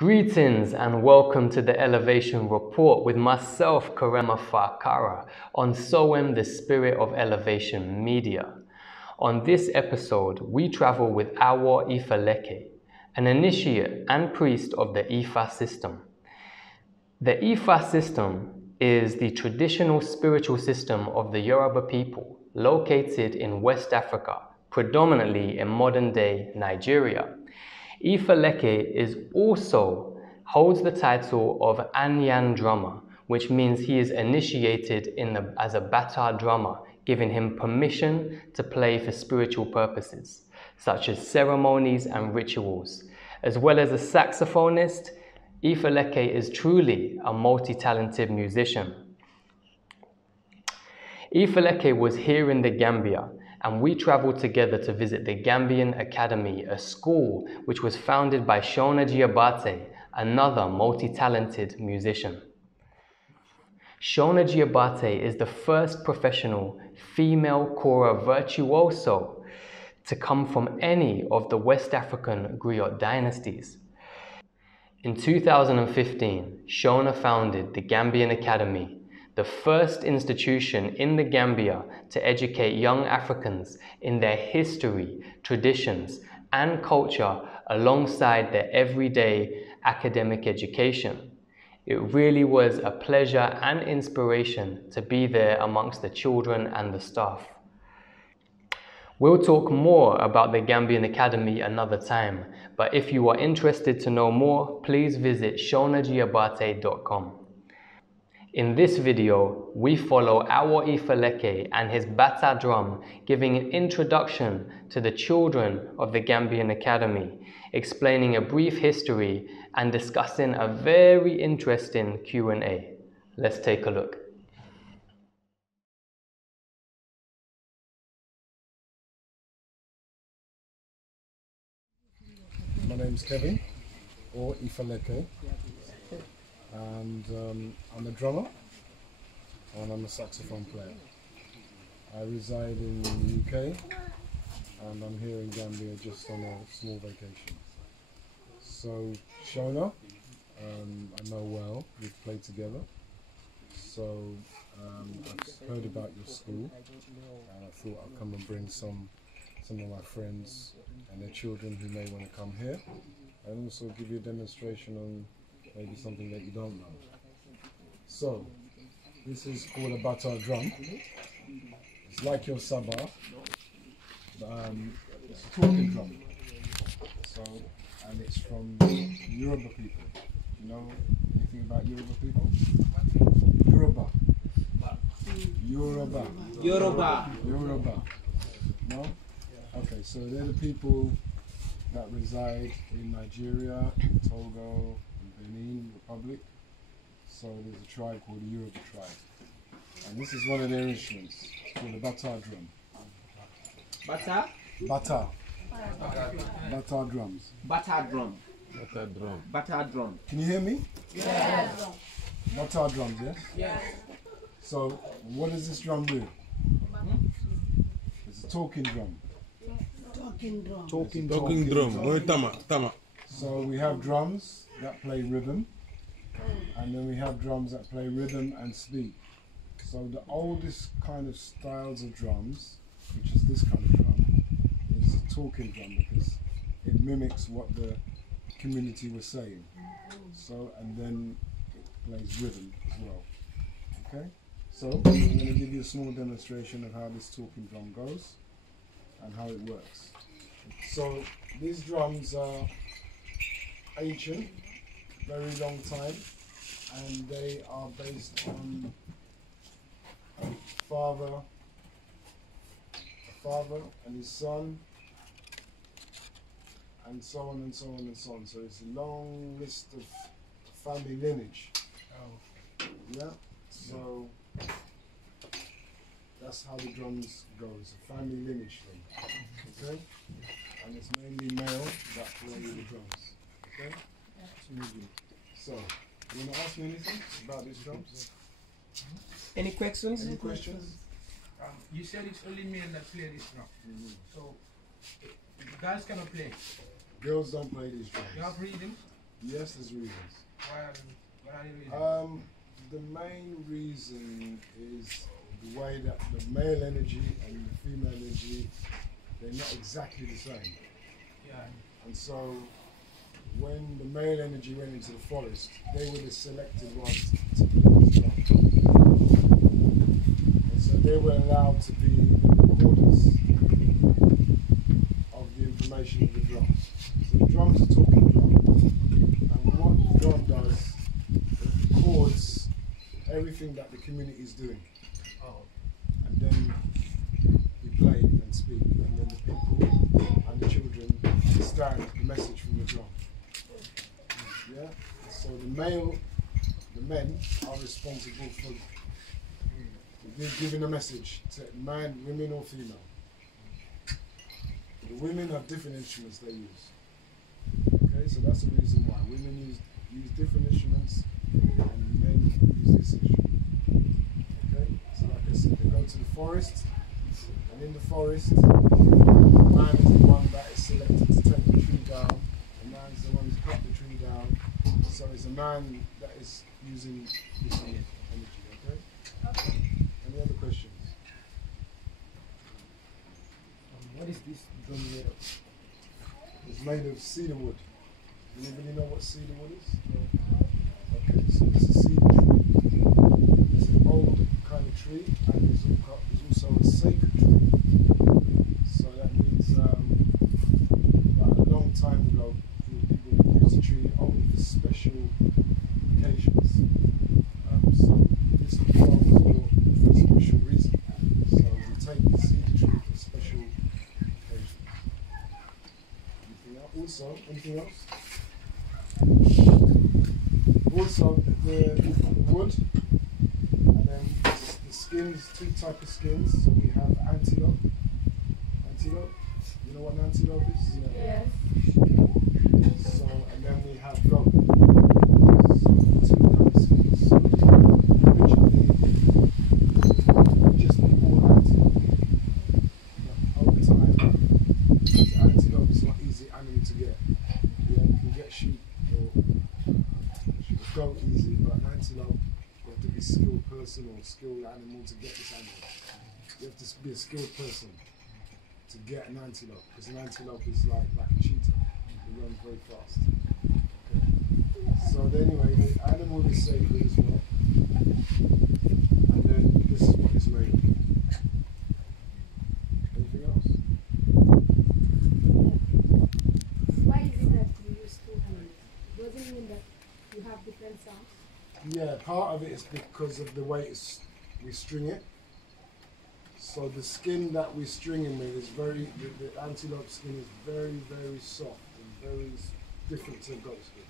Greetings and welcome to the Elevation Report with myself, Karema Fakara, on Sowing the Spirit of Elevation Media. On this episode, we travel with Awo Ifaleke, an initiate and priest of the Ifa system. The Ifa system is the traditional spiritual system of the Yoruba people located in West Africa, predominantly in modern-day Nigeria. Ifaleke holds the title of Anyan drummer, which means he is initiated as a Bata drummer, giving him permission to play for spiritual purposes, such as ceremonies and rituals. As well as a saxophonist, Ifaleke is truly a multi-talented musician. Ifaleke was here in the Gambia, and we traveled together to visit the Gambia Academy, a school which was founded by Sona Jobarteh, another multi-talented musician. Sona Jobarteh is the first professional female kora virtuoso to come from any of the West African griot dynasties. In 2015, Shona founded the Gambia Academy, the first institution in the Gambia to educate young Africans in their history, traditions, and culture alongside their everyday academic education. It really was a pleasure and inspiration to be there amongst the children and the staff. We'll talk more about the Gambian Academy another time, but if you are interested to know more, please visit shonajobarteh.com. In this video, we follow Awo Ifaleke and his Bata drum, giving an introduction to the children of the Gambian Academy, explaining a brief history and discussing a very interesting Q&A. Let's take a look. My name's Kevin, or Ifaleke, and I'm a drummer and I'm a saxophone player. I reside in the UK and I'm here in Gambia just on a small vacation. So Shona, I know well, we've played together. So I've heard about your school and I thought I'd come and bring some of my friends and their children who may want to come here, and also give you a demonstration on maybe something that you don't know. So this is called a Bata drum. It's like your sabah, it's a talking drum. So, and it's from Yoruba people. Do you know anything about Yoruba people? Yoruba. Yoruba. Yoruba. Yoruba. No? Okay, so they're the people that reside in Nigeria, in Togo, in Benin Republic. So there's a tribe called the Yoruba tribe. And this is one of their instruments. It's called the Bata drum. Bata? Bata. Bata drums. Bata drum. Bata drum. Bata drum. Can you hear me? Yes. Bata drums, yes? Yes. So what does this drum do? It's a talking drum. Talking drum. Tama. So we have drums that play rhythm, and then we have drums that play rhythm and speak. So the oldest kind of styles of drums, which is this kind of drum, is a talking drum because it mimics what the community was saying. So, and then it plays rhythm as well. Okay? So I'm going to give you a small demonstration of how this talking drum goes and how it works. So these drums are ancient, very long time, and they are based on a father and his son, and so on and so on and so on. So it's a long list of family lineage. Yeah. So that's how the drums go. It's a family lineage thing. Okay? And it's mainly male that play the drums. Okay? So, you want to ask me anything about these drums? Any questions? Any questions? You said it's only men that play this drum. So, guys cannot play. Girls don't play these drums. You have rhythm? Yes, there's reasons. What are the reasons? The main reason is the way that the male energy and the female energy, they're not exactly the same. Yeah. And so when the male energy went into the forest, they were the selected ones to play the drum. And so they were allowed to be the recorders of the information of the drum. So the drum's a talking drum. And what the drum does, it records everything that the community is doing. Oh. And then we play and speak, and then the people and the children understand the message from the drum. Yeah? So the men are responsible for giving a message to man, women or female. The women have different instruments they use. Okay, so that's the reason why. Women use different instruments and men use this instrument. Okay, so like I said, they go to the forest, and in the forest, the man is the one that is selected to take the tree down, the man is the one who's cut the tree down, so it's a man that is using this energy, okay? Any other questions? What is this drum made of? It's made of cedar wood. Anybody know what cedar wood is? No. Okay, so it's a cedar tree. It's an old kind of tree, and it's also a sacred tree. So that means about a long time ago, people would use the tree only for special occasions. So this drum was built for a special reason. So we take the cedar tree for special occasions. Anything else? Also, the wood, and then the skins, two types of skins. So we have antelope. Antelope, you know what an antelope is? Yes. So, and then we have goat. So, two kinds of skins. So, originally, just all antelope. But over time, the antelope is not easy animal to get. Yeah, you can get sheep or goat easy, but an antelope, you have to be a skilled person or a skilled animal to get this animal. You have to be a skilled person to get an antelope, because an antelope is like a cheetah. It runs very fast. Okay. So anyway, the animal is sacred as well. And then this is what it's made of. Anything else? Why is it that you use two hands? Does it mean that you have different sounds? Yeah, part of it is because of the way we string it. So the skin that we're stringing with is the antelope skin is very, very soft and very different to goat skin.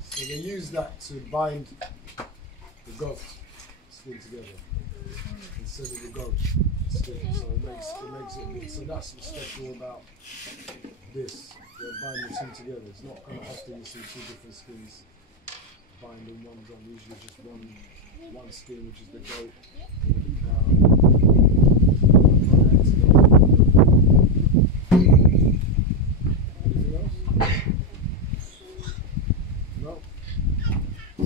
So they use that to bind the goat skin together instead of the goat skin. So it makes it. So that's what's special about this. They bind the two together. It's not kind of often you see two different skins binding one drum. Usually just one skin, which is the goat or the cow. Anything else? No? I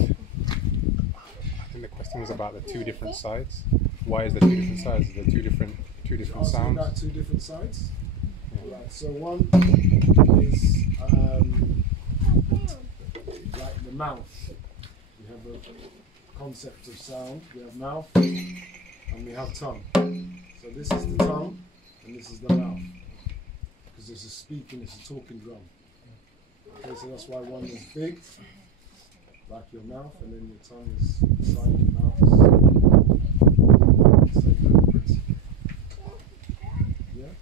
think the question was about the two different sides. Why is there two different sides? Is there two different sounds? About two different sides. Yeah. Right. So one is like the mouth. We have a concept of sound. We have mouth and we have tongue. So this is the tongue and this is the mouth. Because it's a speaking, it's a talking drum. Okay, so that's why one is big, like your mouth, and then your tongue is inside your mouth. Same kind of principle. Yeah?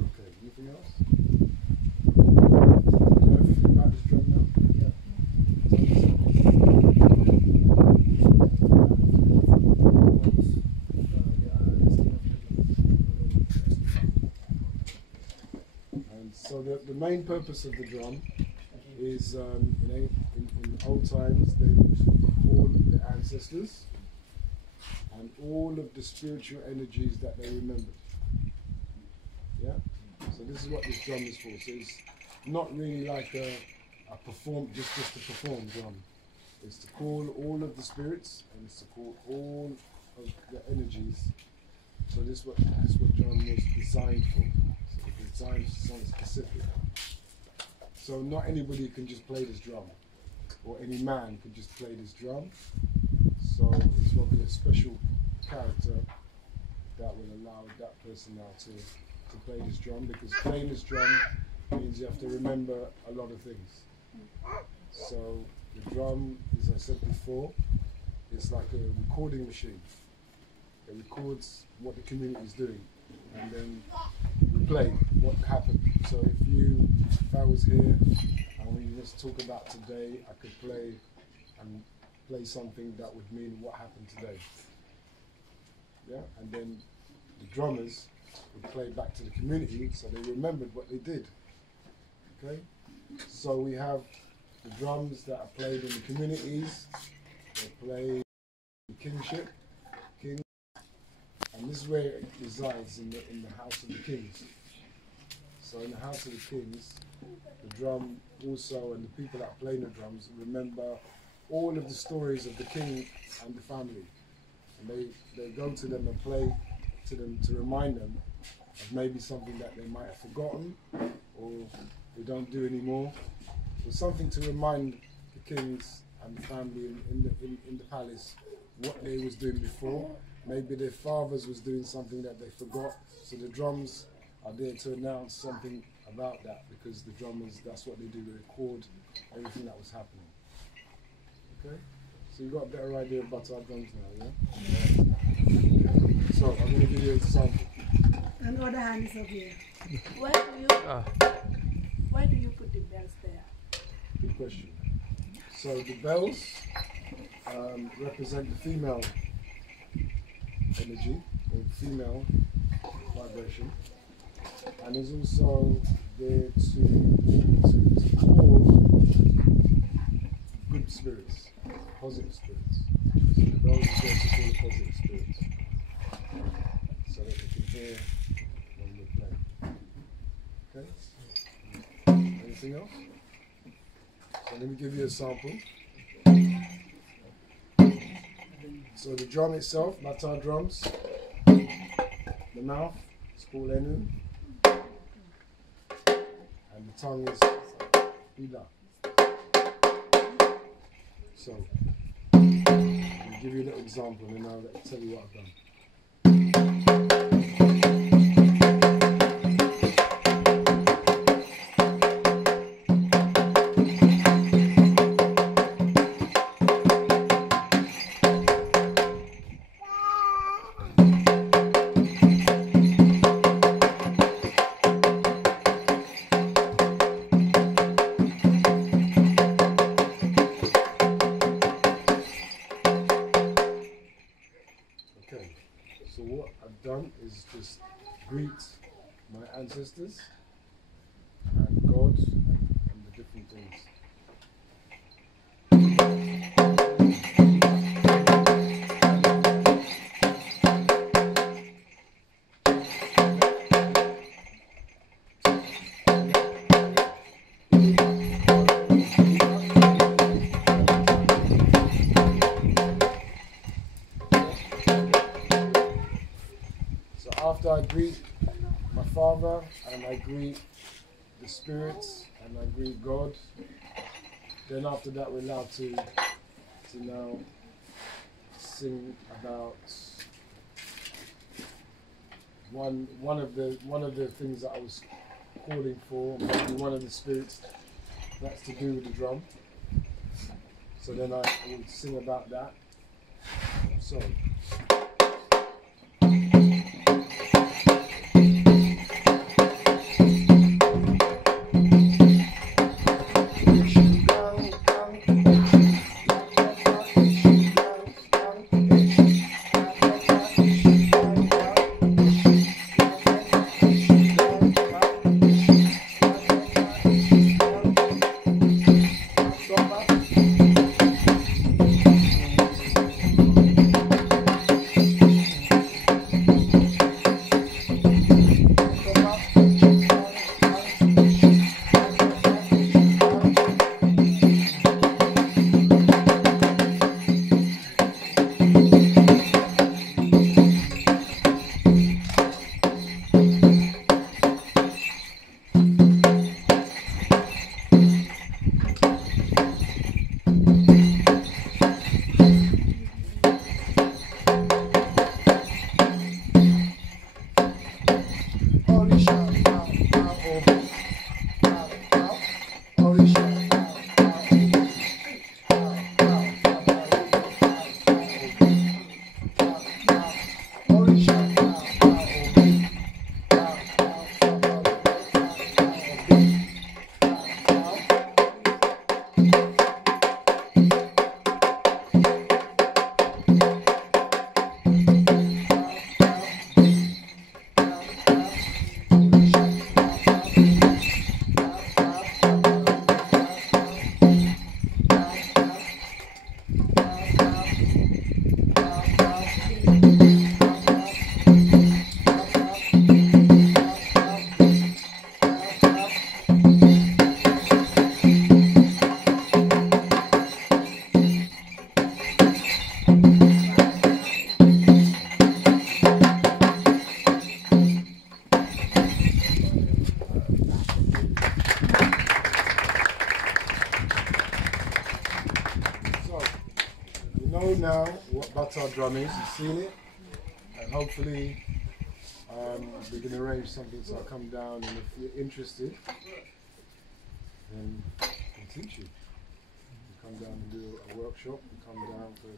Okay, anything else? You know everything about this drum now? Yeah. And so the main purpose of the drum is in old times they would call the ancestors and all of the spiritual energies that they remembered. Yeah? So this is what this drum is for. So it's not really like a just to perform drum. It's to call all of the spirits and it's to call all of the energies. So this is what drum was designed for. So it's designed for something specific. So not anybody can just play this drum, or any man can just play this drum. So it's got to be a special character that will allow that person now to play this drum, because playing this drum means you have to remember a lot of things. So the drum, as I said before, is like a recording machine. It records what the community is doing, and then we play what happened. So if I was here and we just talk about today, I could play something that would mean what happened today. Yeah, and then the drummers would play back to the community so they remembered what they did. Okay, so we have the drums that are played in the communities. They play in kingship, king, and this is where it resides, in the house of the kings. So in the house of the kings, the drum also, and the people that play the drums remember all of the stories of the king and the family, and they go to them and play to them to remind them of maybe something that they might have forgotten or they don't do anymore, or something to remind the kings and the family in the palace what they was doing before. Maybe their fathers was doing something that they forgot, so the drums are there to announce something about that, because the drummers, that's what they do, they record everything that was happening. Okay, so you got a better idea of Bata drums now, yeah? So I'm going to give you an example. Another hand is up here. Why do you put the bells there? Good question. So the bells represent the female energy, or female vibration, and is also there to call good spirits, positive spirits. So the bells are there to call positive spirits, so that they can hear when we play. Okay? Anything else? So let me give you a sample. So the drum itself, Bata drums, the mouth is called Enu, and the tongue is Ida. So, I'll give you a little example and then I'll tell you what I've done. Okay, so what I've done is just greet my ancestors and God and the different things. After I greet my father and I greet the spirits and I greet God, then after that we're allowed to now sing about one of the things that I was calling for, maybe one of the spirits that's to do with the drum. So then I will sing about that. So. know now what Bata Drumming is. You've seen it, and hopefully we can arrange something so I'll come down, and if you're interested, then I can teach you. You come down and do a workshop. You come down for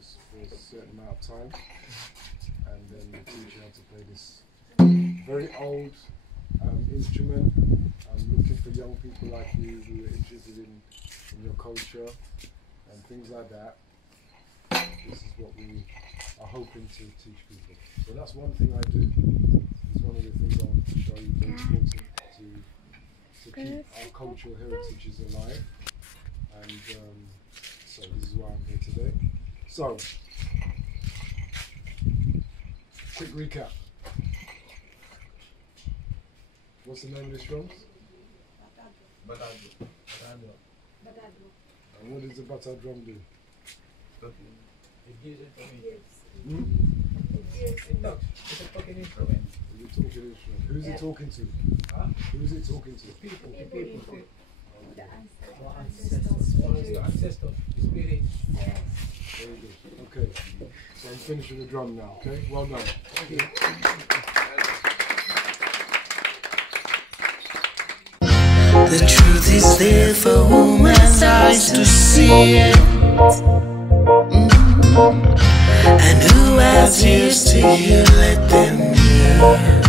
a certain amount of time, and then we teach you how to play this very old instrument. I'm looking for young people like you who are interested in your culture and things like that. This is what we are hoping to teach people. So that's one thing I do. It's one of the things I want to show you. Very important to keep our cultural heritages alive. And so this is why I'm here today. So, quick recap. What's the name of this drum? Bata And what does the Bata drum do? It gives information. Hmm? It's a talking instrument. It's a talking instrument. Who's it talking to? Huh? Who's it talking to? People. The Your ancestors. ancestors, the spirit. Very good. Okay. So I'm finished with the drum now, okay? Well done. Thank you. The truth is there for woman's eyes to see it. And who has ears to hear, let them hear.